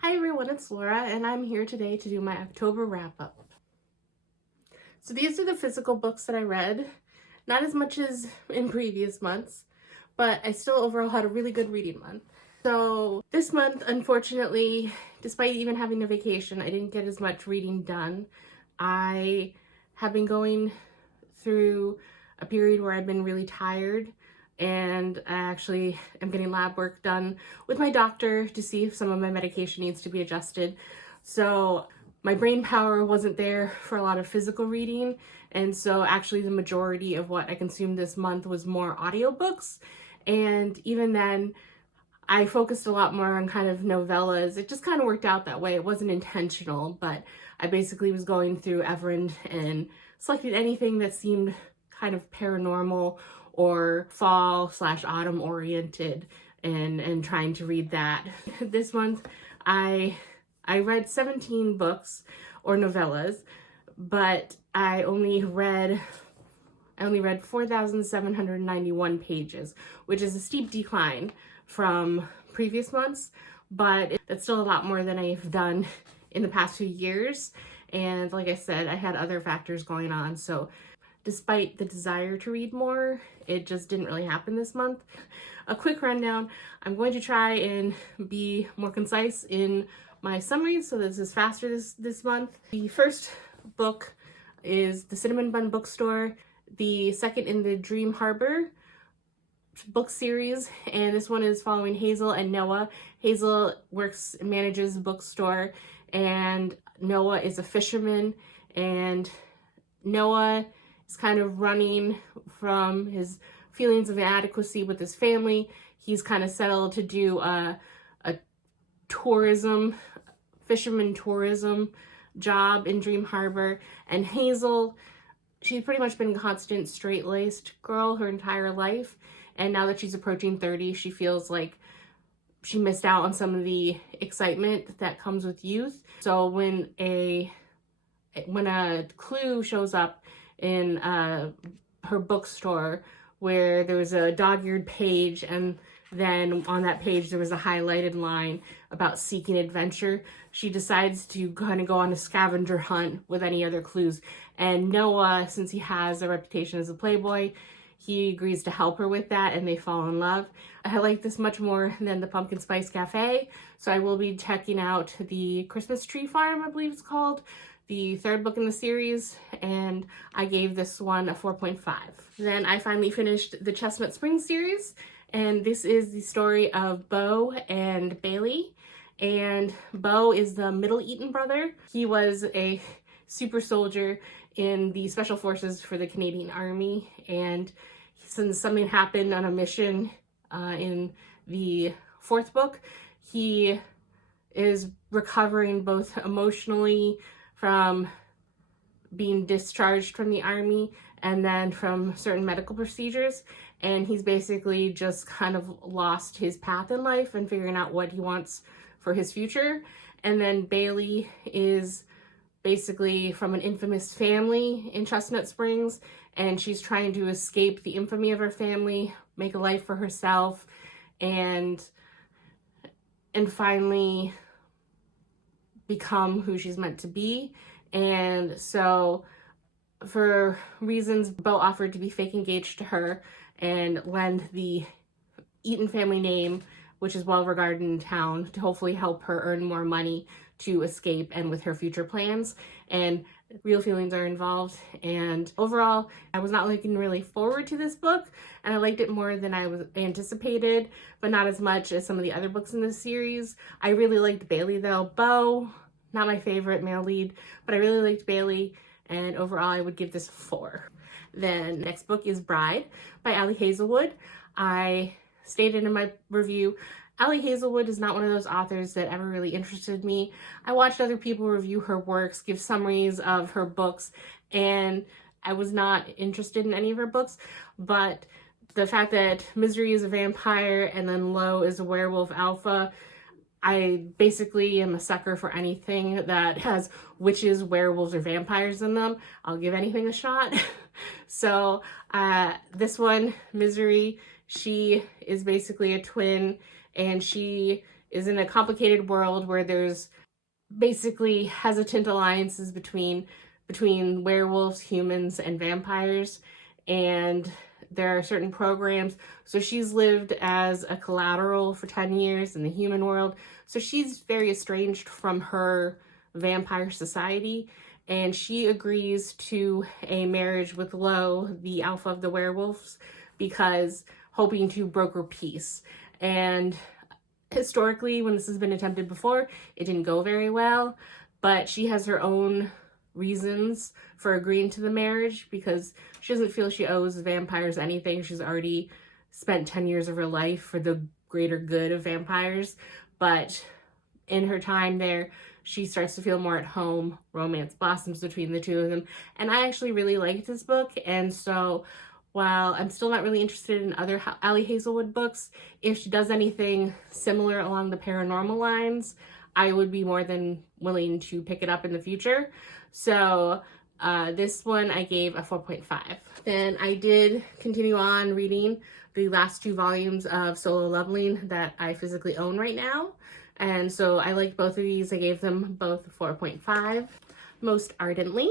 Hi everyone, it's Laura, and I'm here today to do my October wrap-up. So these are the physical books that I read, not as much as in previous months, but I still overall had a really good reading month. So this month, unfortunately, despite even having a vacation, I didn't get as much reading done. I have been going through a period where I've been really tired, and I actually am getting lab work done with my doctor to see if some of my medication needs to be adjusted. So my brain power wasn't there for a lot of physical reading, and so actually the majority of what I consumed this month was more audiobooks. And even then, I focused a lot more on kind of novellas. It just kind of worked out that way. It wasn't intentional, but I basically was going through Everend and selected anything that seemed kind of paranormal or fall/autumn oriented and trying to read that. This month I read 17 books or novellas, but I only read 4,791 pages, which is a steep decline from previous months, but that's still a lot more than I've done in the past few years. And like I said, I had other factors going on, so despite the desire to read more, it just didn't really happen this month. A quick rundown: I'm going to try and be more concise in my summaries, so this is faster this month. The first book is The Cinnamon Bun Bookstore, the second in the Dream Harbor book series, and this one is following Hazel and Noah. Hazel manages a bookstore, and Noah is a fisherman, and Noah is kind of running from his feelings of inadequacy with his family. He's kind of settled to do a fisherman tourism job in Dream Harbor. And Hazel, she's pretty much been a constant straight-laced girl her entire life. And now that she's approaching 30, she feels like she missed out on some of the excitement that comes with youth. So when a clue shows up in her bookstore where there was a dog-eared page, and then on that page there was a highlighted line about seeking adventure, she decides to kind of go on a scavenger hunt with any other clues. And Noah, since he has a reputation as a playboy, he agrees to help her with that, and they fall in love. I like this much more than the Pumpkin Spice Cafe, so I will be checking out the Christmas Tree Farm, I believe it's called, the third book in the series, and I gave this one a 4.5. Then I finally finished the Chestnut Springs series, and this is the story of Bo and Bailey. And Bo is the middle Eaton brother. He was a super soldier in the Special Forces for the Canadian Army, and since something happened on a mission in the fourth book, he is recovering both emotionally from being discharged from the Army and then from certain medical procedures, and he's basically just kind of lost his path in life and figuring out what he wants for his future. And then Bailey is basically from an infamous family in Chestnut Springs, and she's trying to escape the infamy of her family, make a life for herself, and finally become who she's meant to be. And so for reasons, Bo offered to be fake engaged to her and lend the Eaton family name, which is well regarded in town, to hopefully help her earn more money to escape and with her future plans. And real feelings are involved. And overall, I was not looking really forward to this book, and I liked it more than I was anticipated, but not as much as some of the other books in this series. I really liked Bailey though. Bo, not my favorite male lead, but I really liked Bailey, and overall I would give this a 4. Then next book is Bride by Ali Hazelwood. I stated in my review, Ali Hazelwood is not one of those authors that ever really interested me. I watched other people review her works, give summaries of her books, and I was not interested in any of her books. But the fact that Misery is a vampire and then Low is a werewolf alpha, I basically am a sucker for anything that has witches, werewolves, or vampires in them. I'll give anything a shot. So this one, Misery, she is basically a twin, and she is in a complicated world where there's basically hesitant alliances between werewolves, humans, and vampires, and there are certain programs. So she's lived as a collateral for 10 years in the human world, so she's very estranged from her vampire society, and she agrees to a marriage with Lo, the alpha of the werewolves, because hoping to broker peace. And historically, when this has been attempted before, it didn't go very well, but she has her own reasons for agreeing to the marriage because she doesn't feel she owes vampires anything. She's already spent 10 years of her life for the greater good of vampires, but in her time there, she starts to feel more at home. Romance blossoms between the two of them, and I actually really liked this book. And so while I'm still not really interested in other Ali Hazelwood books, if she does anything similar along the paranormal lines, I would be more than willing to pick it up in the future. So this one I gave a 4.5. Then I did continue on reading the last 2 volumes of Solo Leveling that I physically own right now. And so I liked both of these. I gave them both a 4.5. Most Ardently.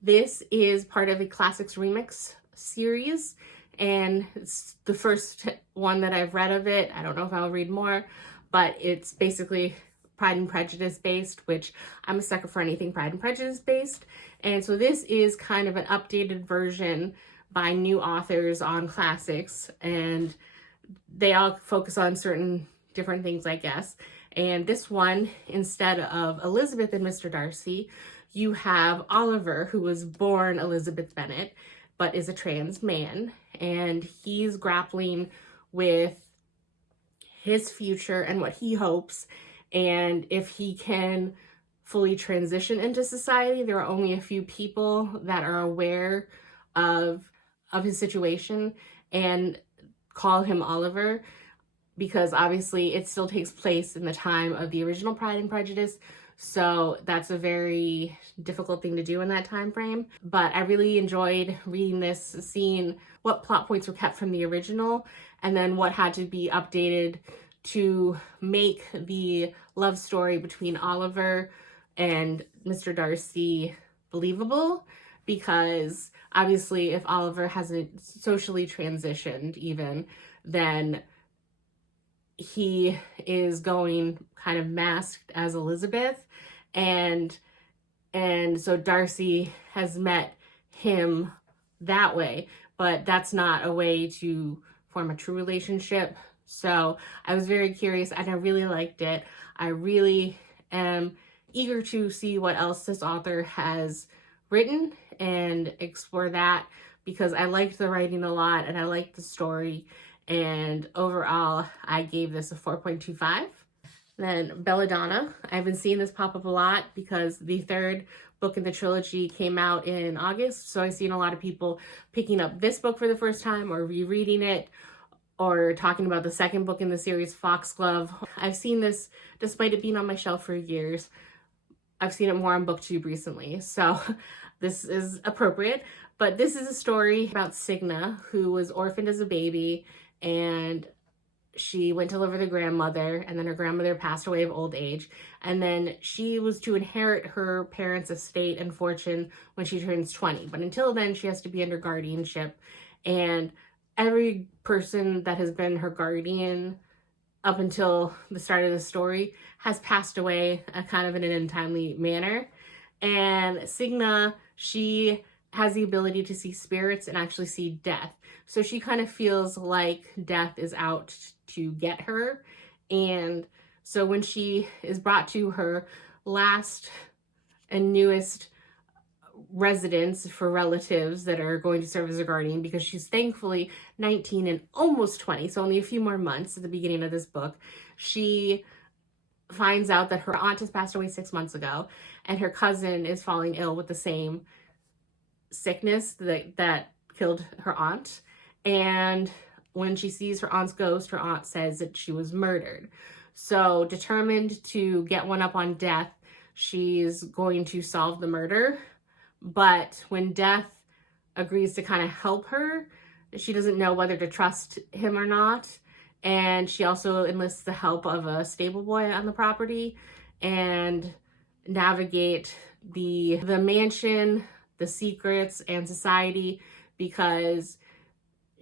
This is part of a Classics Remix series, and it's the first one that I've read of it. I don't know if I'll read more, but it's basically Pride and Prejudice based, which I'm a sucker for anything Pride and Prejudice based. And so this is kind of an updated version by new authors on classics, and they all focus on certain different things, I guess. And this one, instead of Elizabeth and Mr. Darcy, you have Oliver, who was born Elizabeth Bennet, but is a trans man, and he's grappling with his future and what he hopes, and if he can fully transition into society. There are only a few people that are aware of his situation and call him Oliver, because obviously it still takes place in the time of the original Pride and Prejudice. So that's a very difficult thing to do in that time frame. But I really enjoyed reading this, seeing what plot points were kept from the original and then what had to be updated to make the love story between Oliver and Mr. Darcy believable. Because obviously if Oliver hasn't socially transitioned even, then he is going kind of masked as Elizabeth, and so Darcy has met him that way, but that's not a way to form a true relationship. So I was very curious and I really liked it. I really am eager to see what else this author has written and explore that, because I liked the writing a lot and I liked the story. And overall, I gave this a 4.25. Then Belladonna. I've been seeing this pop up a lot because the 3rd book in the trilogy came out in August. So I've seen a lot of people picking up this book for the first time or rereading it or talking about the 2nd book in the series, Foxglove. I've seen this despite it being on my shelf for years. I've seen it more on BookTube recently, so this is appropriate. But this is a story about Signa, who was orphaned as a baby, and she went to live with her grandmother, and then her grandmother passed away of old age, and then she was to inherit her parents' estate and fortune when she turns 20. But until then, she has to be under guardianship, and every person that has been her guardian up until the start of the story has passed away kind of in an untimely manner. And Signa, she has the ability to see spirits and actually see death. So she kind of feels like death is out to get her. And so when she is brought to her last and newest residence for relatives that are going to serve as a guardian, because she's thankfully 19 and almost 20, so only a few more months at the beginning of this book, she finds out that her aunt has passed away 6 months ago, and her cousin is falling ill with the same sickness that killed her aunt. And when she sees her aunt's ghost, her aunt says that she was murdered. So determined to get one up on Death, she's going to solve the murder. But when Death agrees to kind of help her, she doesn't know whether to trust him or not. and she also enlists the help of a stable boy on the property and navigate the mansion, the secrets, and society, because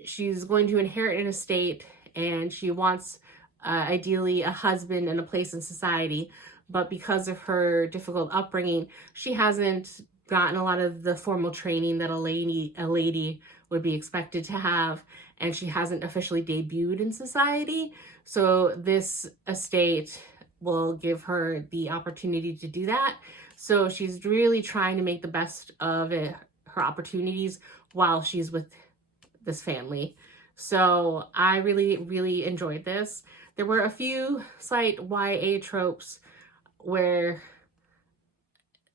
she's going to inherit an estate and she wants ideally a husband and a place in society. But because of her difficult upbringing, she hasn't gotten a lot of the formal training that a lady would be expected to have, and she hasn't officially debuted in society. So this estate will give her the opportunity to do that. So she's really trying to make the best of it, her opportunities, while she's with this family. So I really, really enjoyed this. There were a few slight YA tropes where,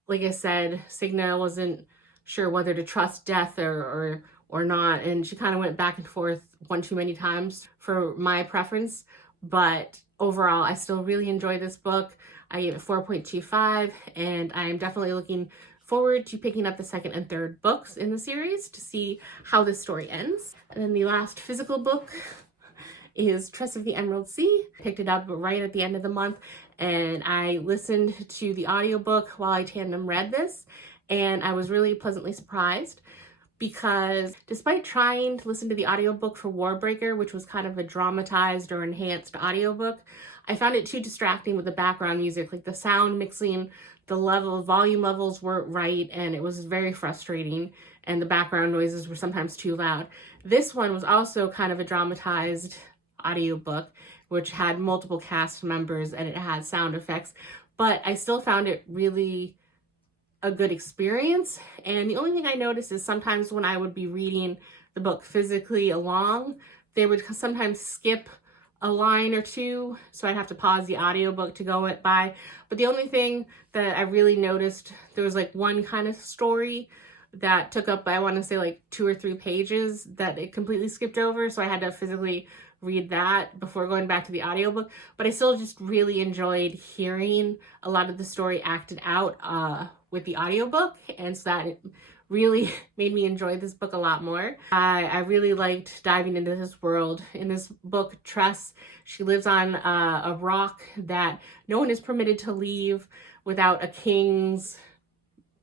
like I said, Signa wasn't sure whether to trust Death or not, and she kind of went back and forth one too many times for my preference. But overall, I still really enjoyed this book. I gave it 4.25, and I am definitely looking forward to picking up the second and third books in the series to see how this story ends. And then the last physical book is Tress of the Emerald Sea. Picked it up right at the end of the month, and I listened to the audiobook while I tandem read this, and I was really pleasantly surprised, because despite trying to listen to the audiobook for Warbreaker, which was kind of a dramatized or enhanced audiobook, I found it too distracting with the background music. Like the sound mixing, the volume levels weren't right, and it was very frustrating, and the background noises were sometimes too loud. This one was also kind of a dramatized audiobook, which had multiple cast members and it had sound effects, but I still found it really a good experience. And the only thing I noticed is sometimes when I would be reading the book physically along, they would sometimes skip a line or two, so I'd have to pause the audiobook to go it by. But the only thing that I really noticed, there was like one kind of story that took up, I want to say, like 2 or 3 pages that it completely skipped over, so I had to physically read that before going back to the audiobook. But I still just really enjoyed hearing a lot of the story acted out with the audiobook, and so that really made me enjoy this book a lot more. I really liked diving into this world. In this book, Tress, she lives on a rock that no one is permitted to leave without a king's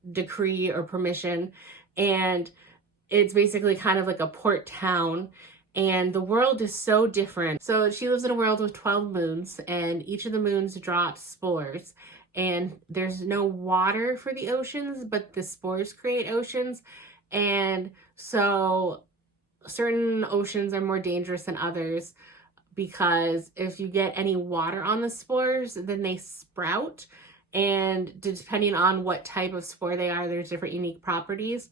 decree or permission, and it's basically kind of like a port town, and the world is so different. So she lives in a world with 12 moons, and each of the moons drops spores, and there's no water for the oceans, but the spores create oceans. And so certain oceans are more dangerous than others, because if you get any water on the spores, then they sprout, and depending on what type of spore they are, there's different unique properties.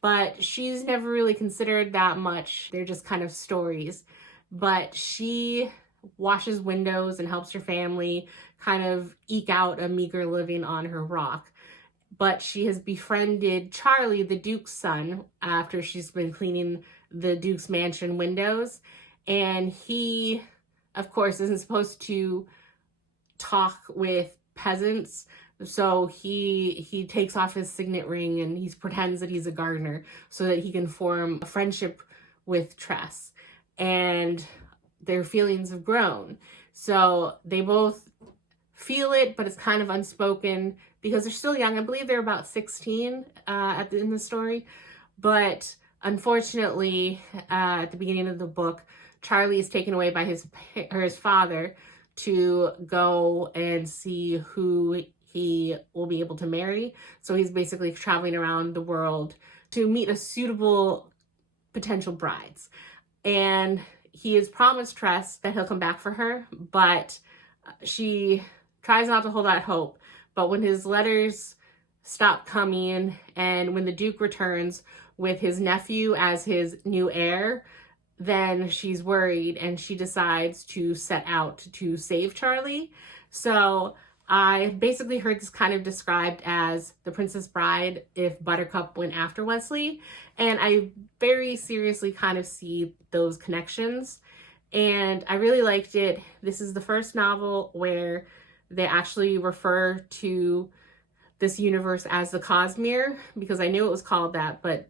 But she's never really considered that much. They're just kind of stories. But she washes windows and helps her family kind of eke out a meager living on her rock. But she has befriended Charlie, the Duke's son, after she's been cleaning the Duke's mansion windows. And he, of course, isn't supposed to talk with peasants. So he takes off his signet ring and he pretends that he's a gardener so that he can form a friendship with Tress. And their feelings have grown. So they both feel it, but it's kind of unspoken because they're still young. I believe they're about 16 in the story. But unfortunately, at the beginning of the book, Charlie is taken away by his father to go and see who he will be able to marry. So he's basically traveling around the world to meet a suitable potential brides. And he has promised Tress that he'll come back for her, but she tries not to hold out hope. But when his letters stop coming, and when the Duke returns with his nephew as his new heir, then she's worried and she decides to set out to save Charlie. So I basically heard this kind of described as The Princess Bride if Buttercup went after Wesley. And I very seriously kind of see those connections. And I really liked it. This is the first novel where they actually refer to this universe as the Cosmere, because I knew it was called that, but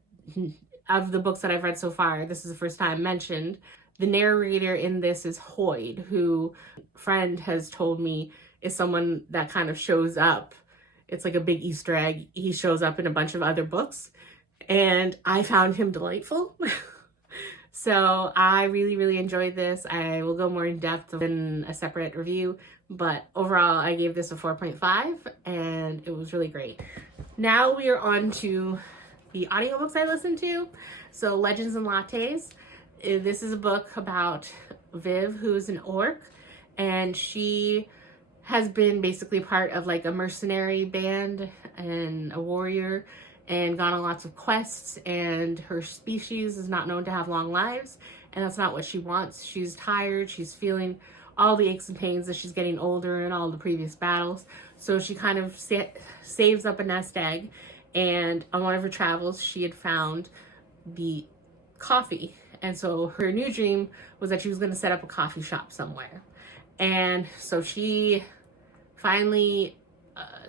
of the books that I've read so far, this is the first time mentioned. The narrator in this is Hoyd, who a friend has told me is someone that kind of shows up. It's like a big Easter egg. He shows up in a bunch of other books, and I found him delightful. So I really, really enjoyed this. I will go more in depth in a separate review, but overall I gave this a 4.5 and it was really great. Now we are on to the audiobooks I listened to. So Legends and Lattes. This is a book about Viv, who's an orc, and she has been basically part of like a mercenary band and a warrior and gone on lots of quests, and her species is not known to have long lives, and that's not what she wants. She's tired, she's feeling all the aches and pains as she's getting older and all the previous battles. So she kind of saves up a nest egg, and on one of her travels she had found the coffee, and so her new dream was that she was going to set up a coffee shop somewhere. And so she finally,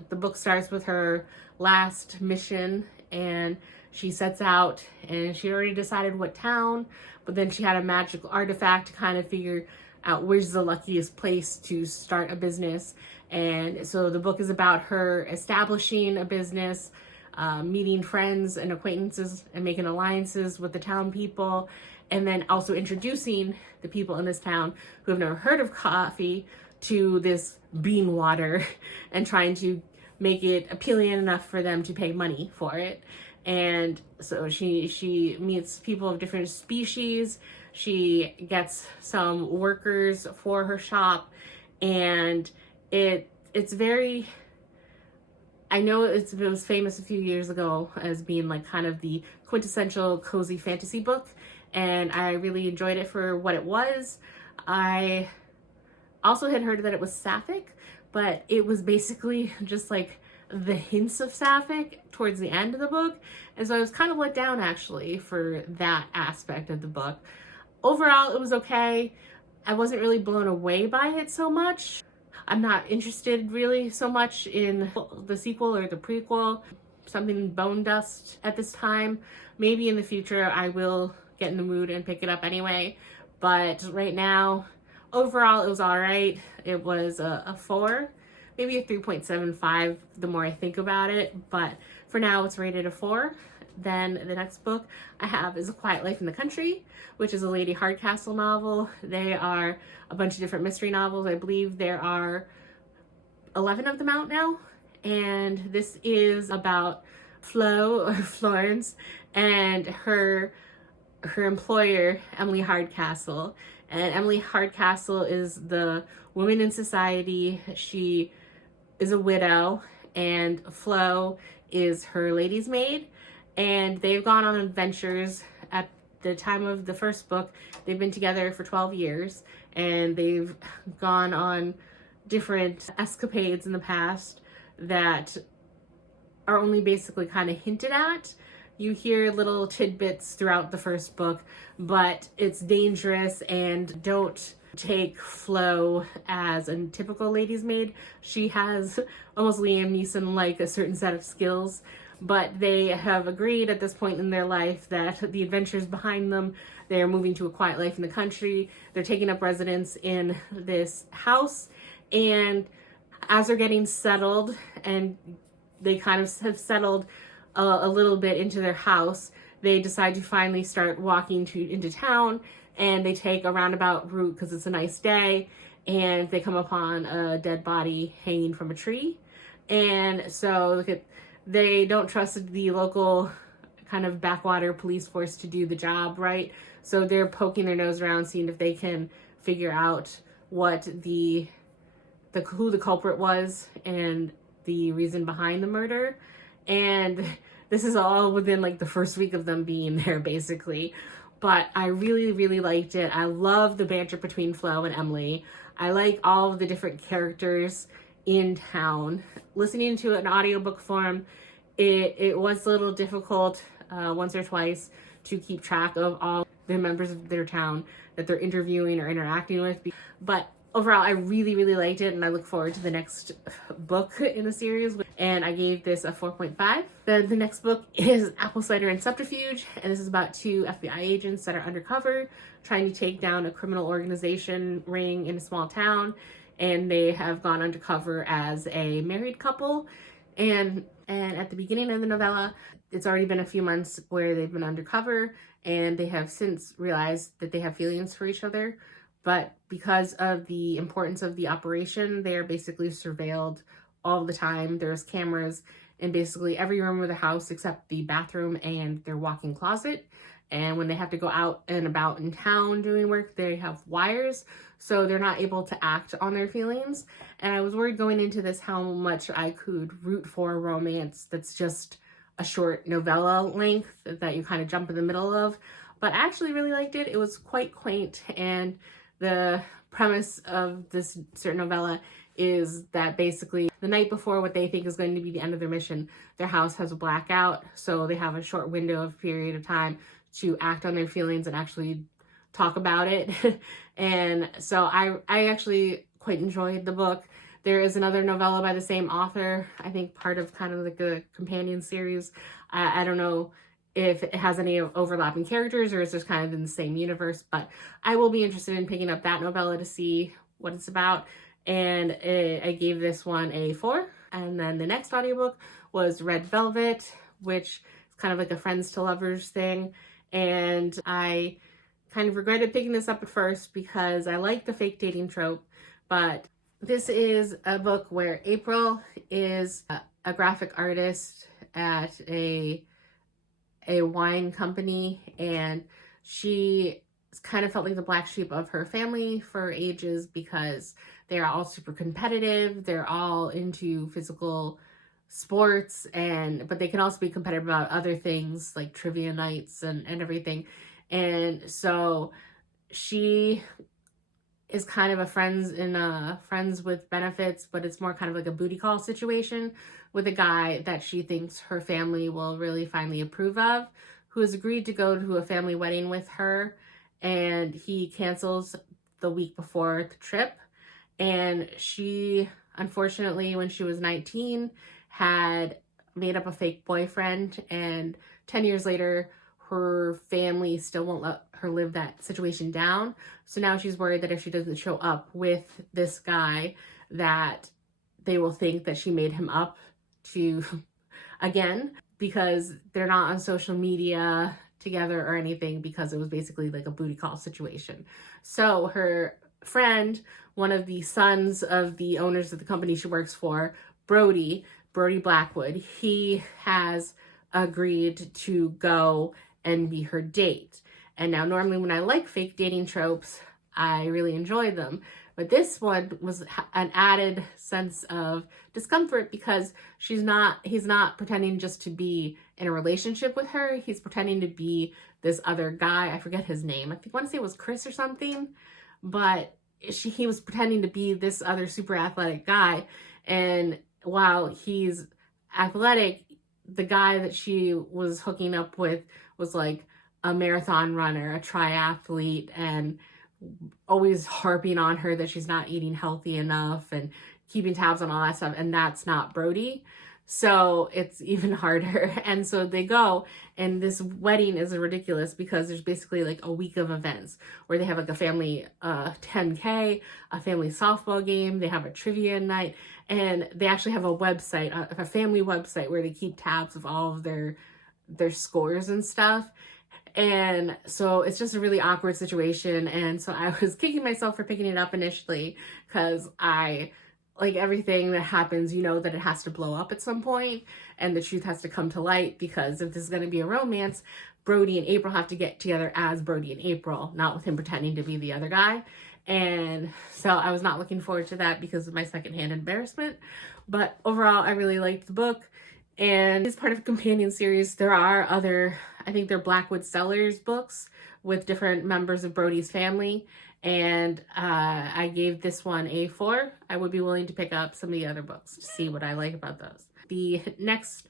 the book starts with her last mission, and she sets out, and she already decided what town, but then she had a magical artifact to kind of figure out where's the luckiest place to start a business. And so the book is about her establishing a business, meeting friends and acquaintances and making alliances with the town people, and then also introducing the people in this town who have never heard of coffee to this bean water and trying to make it appealing enough for them to pay money for it. And so she meets people of different species. She gets some workers for her shop, and it's very, I know it was famous a few years ago as being like kind of the quintessential cozy fantasy book, and I really enjoyed it for what it was. I also had heard that it was sapphic, but it was basically just like the hints of sapphic towards the end of the book. And so I was kind of let down actually for that aspect of the book. Overall, it was okay. I wasn't really blown away by it so much. I'm not interested really so much in the sequel or the prequel, something Bone Dust at this time. Maybe in the future I will get in the mood and pick it up anyway. But right now, overall, it was all right. It was a 4, maybe a 3.75 the more I think about it. But for now, it's rated a 4. Then the next book I have is A Quiet Life in the Country, which is a Lady Hardcastle novel. They are a bunch of different mystery novels. I believe there are 11 of them out now. And this is about Flo, or Florence, and her employer, Emily Hardcastle. And Emily Hardcastle is the woman in society. She is a widow, and Flo is her lady's maid. And they've gone on adventures. At the time of the first book, they've been together for 12 years, and they've gone on different escapades in the past that are only basically kind of hinted at. You hear little tidbits throughout the first book, but it's dangerous, and don't take Flo as a typical lady's maid. She has almost Liam Neeson like a certain set of skills, but they have agreed at this point in their life that the adventures behind them, they're moving to a quiet life in the country. They're taking up residence in this house, and as they're getting settled, and they kind of have settled a little bit into their house, they decide to finally start walking into town, and they take a roundabout route because it's a nice day, and they come upon a dead body hanging from a tree. And so they don't trust the local kind of backwater police force to do the job right, so they're poking their nose around, seeing if they can figure out what who the culprit was and the reason behind the murder. And this is all within like the first week of them being there, basically. But I really, really liked it. I love the banter between Flo and Emily. I like all of the different characters in town. Listening to an audiobook form, it was a little difficult once or twice to keep track of all the members of their town that they're interviewing or interacting with. But overall, I really, really liked it, and I look forward to the next book in the series. And I gave this a 4.5. The next book is Apple Cider and Subterfuge, and this is about two FBI agents that are undercover trying to take down a criminal organization ring in a small town. And they have gone undercover as a married couple. And at the beginning of the novella, it's already been a few months where they've been undercover, and they have since realized that they have feelings for each other. But because of the importance of the operation, they are basically surveilled all the time. There's cameras in basically every room of the house except the bathroom and their walk-in closet. And when they have to go out and about in town doing work, they have wires, so they're not able to act on their feelings. And I was worried going into this how much I could root for a romance that's just a short novella length that you kind of jump in the middle of. But I actually really liked it. It was quite quaint, and the premise of this certain novella is that basically the night before what they think is going to be the end of their mission, their house has a blackout, so they have a short window of period of time to act on their feelings and actually talk about it. And so I actually quite enjoyed the book. There is another novella by the same author, I think part of kind of like a companion series. I don't know if it has any overlapping characters or is just kind of in the same universe, but I will be interested in picking up that novella to see what it's about. And I gave this one a 4. And then the next audiobook was Red Velvet, which is kind of like a friends to lovers thing. And I kind of regretted picking this up at first because I like the fake dating trope, but this is a book where April is a graphic artist at a wine company, and she kind of felt like the black sheep of her family for ages because they're all super competitive. They're all into physical sports, but they can also be competitive about other things like trivia nights and everything. And so she is kind of a friends with benefits, but it's more kind of like a booty call situation with a guy that she thinks her family will really finally approve of, who has agreed to go to a family wedding with her, and he cancels the week before the trip. And she, unfortunately, when she was 19, had made up a fake boyfriend, and 10 years later, her family still won't let her live that situation down. So now she's worried that if she doesn't show up with this guy, that they will think that she made him up to again, because they're not on social media together or anything, because it was basically like a booty call situation. So her friend, one of the sons of the owners of the company she works for, Brody Blackwood, he has agreed to go and be her date. And now normally when I like fake dating tropes, I really enjoy them. But this one was an added sense of discomfort because he's not pretending just to be in a relationship with her. He's pretending to be this other guy. I forget his name. I want to say it was Chris or something. But he was pretending to be this other super athletic guy. And while he's athletic, the guy that she was hooking up with was like a marathon runner, a triathlete, and always harping on her that she's not eating healthy enough and keeping tabs on all that stuff. And that's not Brody. So it's even harder. And so they go, and this wedding is ridiculous because there's basically like a week of events where they have like a family 10K, a family softball game, they have a trivia night, and they actually have a website, a family website where they keep tabs of all of their scores and stuff. And so it's just a really awkward situation. And so I was kicking myself for picking it up initially because I like everything that happens, you know that it has to blow up at some point and the truth has to come to light, because if this is going to be a romance, Brody and April have to get together as Brody and April, not with him pretending to be the other guy. And so I was not looking forward to that because of my secondhand embarrassment. But overall, I really liked the book. And as part of a companion series, there are other, I think they're Blackwood Sellers books with different members of Brody's family. And I gave this one a 4. I would be willing to pick up some of the other books to see what I like about those. The next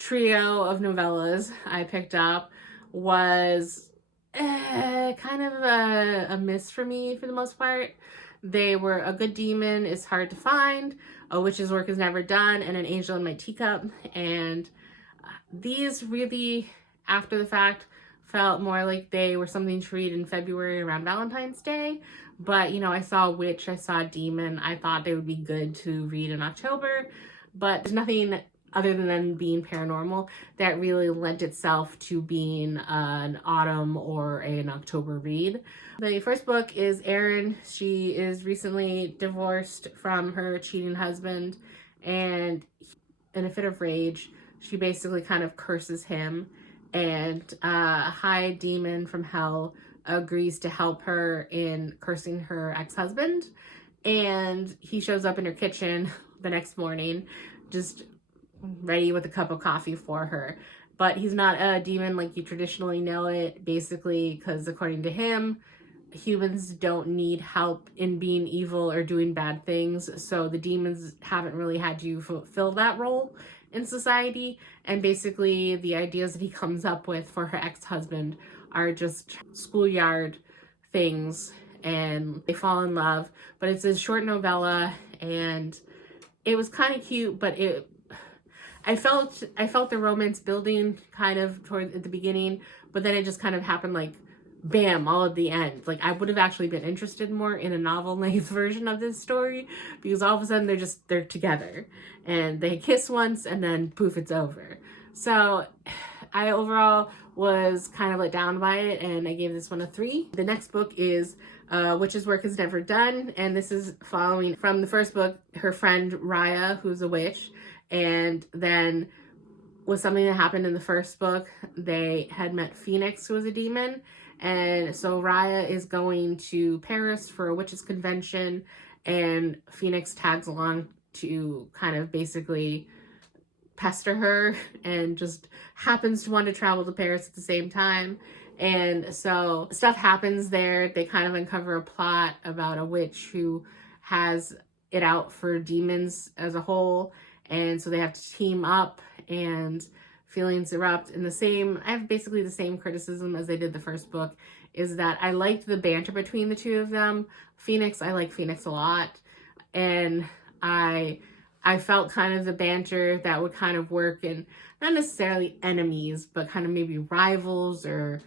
trio of novellas I picked up was kind of a miss for me for the most part. They were A Good Demon is Hard to Find, A Witch's Work is Never Done, and An Angel in My Teacup. And these really, after the fact, felt more like they were something to read in February around Valentine's Day. But, you know, I saw Witch, I saw Demon. I thought they would be good to read in October. But there's nothing other than them being paranormal that really lent itself to being an autumn or an October read. The first book is Erin. She is recently divorced from her cheating husband, and in a fit of rage, she basically kind of curses him, and a high demon from hell agrees to help her in cursing her ex-husband. And he shows up in her kitchen the next morning, just ready with a cup of coffee for her. But he's not a demon like you traditionally know it, basically, because according to him, humans don't need help in being evil or doing bad things. So the demons haven't really had to fulfill that role in society. And basically the ideas that he comes up with for her ex-husband are just schoolyard things, and they fall in love. But it's a short novella, and it was kind of cute, but I felt the romance building kind of toward at the beginning, but then it just kind of happened like bam, all at the end. Like, I would have actually been interested more in a novel length version of this story, because all of a sudden they're together and they kiss once and then poof, it's over. So I overall was kind of let down by it, and I gave this one a 3. The next book is Witch's Work is Never Done, and this is following from the first book, her friend Raya, who's a witch, and then with something that happened in the first book, they had met Phoenix, who was a demon. And so Raya is going to Paris for a witches convention, and Phoenix tags along to kind of basically pester her, and just happens to want to travel to Paris at the same time. And so stuff happens there. They kind of uncover a plot about a witch who has it out for demons as a whole. And so they have to team up, and feelings erupt. And I have basically the same criticism as I did the first book, is that I liked the banter between the two of them. Phoenix, I like Phoenix a lot. And I felt kind of the banter that would kind of work in not necessarily enemies, but kind of maybe rivals or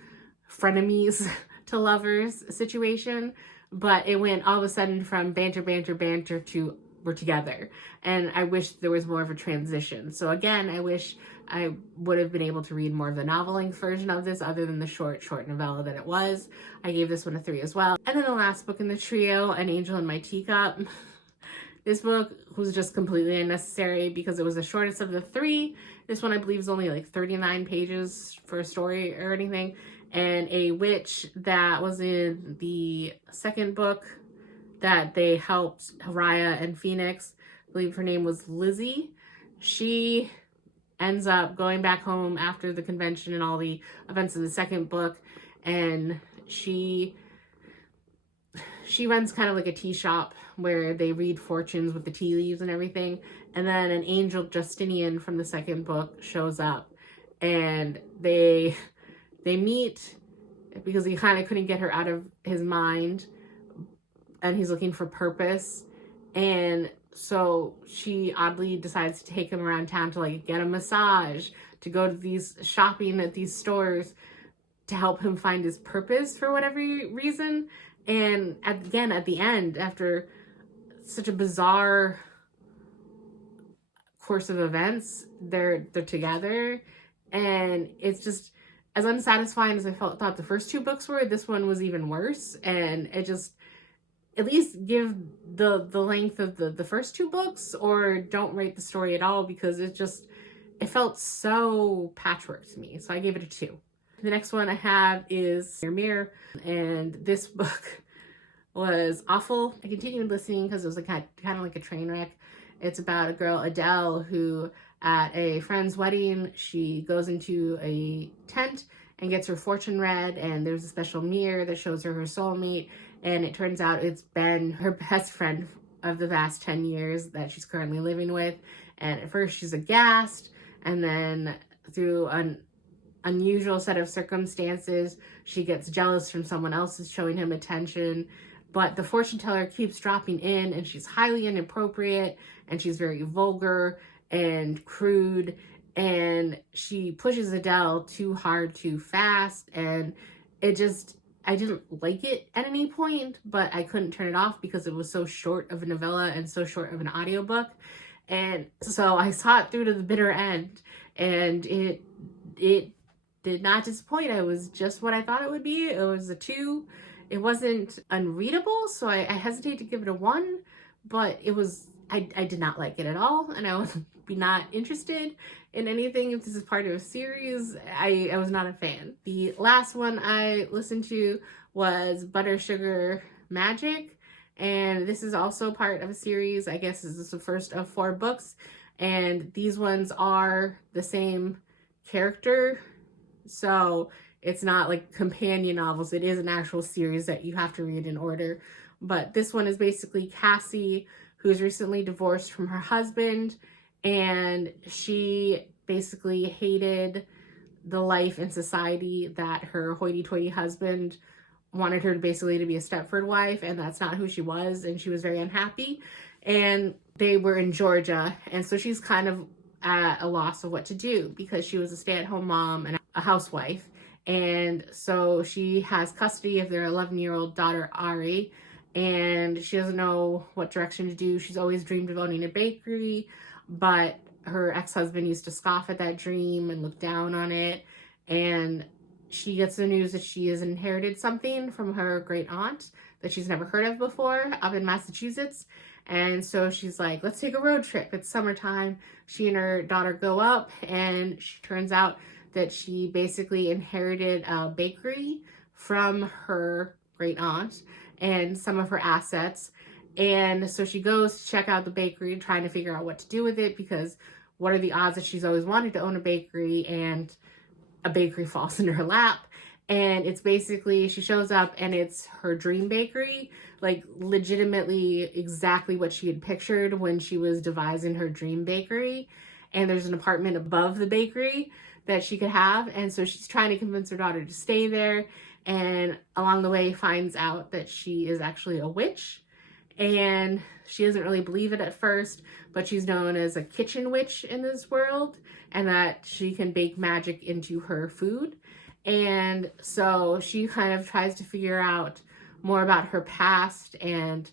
frenemies to lovers situation. But it went all of a sudden from banter to we're together. And I wish there was more of a transition. So again, I wish I would have been able to read more of the novel-length version of this, other than the short novella that it was. I gave this one a 3 as well. And then the last book in the trio, An Angel in My Teacup. This book was just completely unnecessary because it was the shortest of the 3. This one, I believe, is only like 39 pages for a story or anything. And a witch that was in the second book that they helped Raya and Phoenix, I believe her name was Lizzie. She ends up going back home after the convention and all the events in the second book, and she runs kind of like a tea shop where they read fortunes with the tea leaves and everything. And then an angel, Justinian, from the second book shows up, and they meet because he kind of couldn't get her out of his mind, and he's looking for purpose. And so she oddly decides to take him around town to like get a massage, to go to these shopping at these stores to help him find his purpose for whatever reason. And at the end, after such a bizarre course of events, they're together, and it's just as unsatisfying as I thought the first 2 books were. This one was even worse, and it just, at least give the length of the first 2 books, or don't write the story at all, because it felt so patchwork to me. So I gave it a 2. The next one I have is Mirror, and this book was awful. I continued listening because it was kind of like a train wreck. It's about a girl, Adele, who at a friend's wedding, she goes into a tent and gets her fortune read, and there's a special mirror that shows her soulmate. And it turns out it's been her best friend of the last 10 years that she's currently living with. And at first she's aghast, and then through an unusual set of circumstances, she gets jealous from someone else's showing him attention. but the fortune teller keeps dropping in, and she's highly inappropriate, and she's very vulgar and crude, and she pushes Adele too hard too fast, and I didn't like it at any point, but I couldn't turn it off because it was so short of a novella and so short of an audiobook. And so I saw it through to the bitter end, and it did not disappoint. It was just what I thought it would be. It was a 2. It wasn't unreadable, so I hesitate to give it a 1, but I did not like it at all, and I would be not interested in anything if this is part of a series. I was not a fan. The last one I listened to was Butter Sugar Magic, and this is also part of a series. I guess this is the first of 4 books, and these ones are the same character, so it's not like companion novels. It is an actual series that you have to read in order. But this one is basically Cassie, who's recently divorced from her husband, and she basically hated the life and society that her hoity-toity husband wanted her to basically to be a Stepford wife, and that's not who she was, and she was very unhappy. And they were in Georgia, and so she's kind of at a loss of what to do because she was a stay-at-home mom and a housewife. And so she has custody of their 11-year-old daughter, Ari, and she doesn't know what direction to do. She's always dreamed of owning a bakery, but her ex-husband used to scoff at that dream and look down on it. And she gets the news that she has inherited something from her great aunt that she's never heard of before up in Massachusetts. And so she's like, let's take a road trip. It's summertime. She and her daughter go up, and she turns out that she basically inherited a bakery from her great aunt and some of her assets. And so she goes to check out the bakery, trying to figure out what to do with it, because what are the odds that she's always wanted to own a bakery and a bakery falls into her lap. And it's basically, she shows up and it's her dream bakery, like legitimately exactly what she had pictured when she was devising her dream bakery. And there's an apartment above the bakery that she could have. And so she's trying to convince her daughter to stay there. And along the way finds out that she is actually a witch. And she doesn't really believe it at first, but she's known as a kitchen witch in this world, and that she can bake magic into her food. And so she kind of tries to figure out more about her past and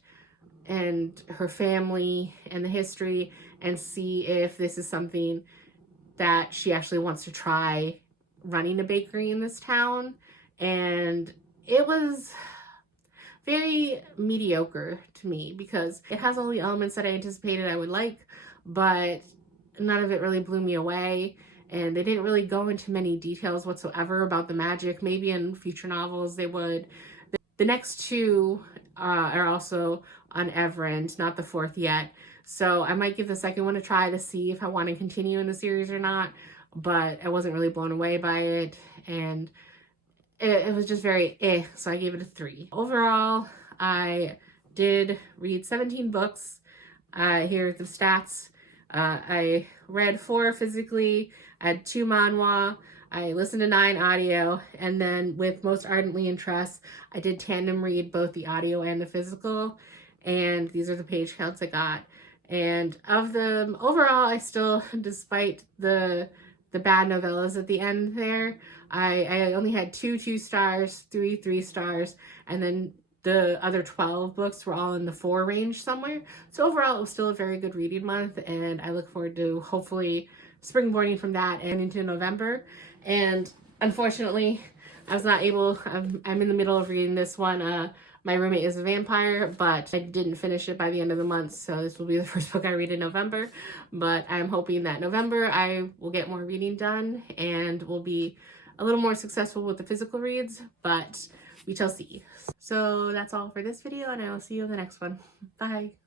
her family and the history, and see if this is something that she actually wants to try running a bakery in this town. And it was very mediocre to me because it has all the elements that I anticipated I would like, but none of it really blew me away. And they didn't really go into many details whatsoever about the magic. Maybe in future novels they would. The next 2 are also on Everend, not the 4th yet. So I might give the second one a try to see if I want to continue in the series or not. But I wasn't really blown away by it, and it was just very so I gave it a 3. Overall, I did read 17 books. Here are the stats. I read 4 physically, I had 2 manhwa, I listened to 9 audio, and then with Most Ardently Interest, I did tandem read both the audio and the physical, and these are the page counts I got. And of them, overall, I still, despite the bad novellas at the end there, I only had 2 2-stars, 3 3-stars, and then the other 12 books were all in the 4 range somewhere. So overall, it was still a very good reading month, and I look forward to hopefully springboarding from that and into November. And unfortunately, I was not able, I'm in the middle of reading this one. My Roommate is a Vampire, but I didn't finish it by the end of the month, so this will be the first book I read in November. But I'm hoping that November I will get more reading done and will be a little more successful with the physical reads, but we shall see. So that's all for this video, and I will see you in the next one. Bye!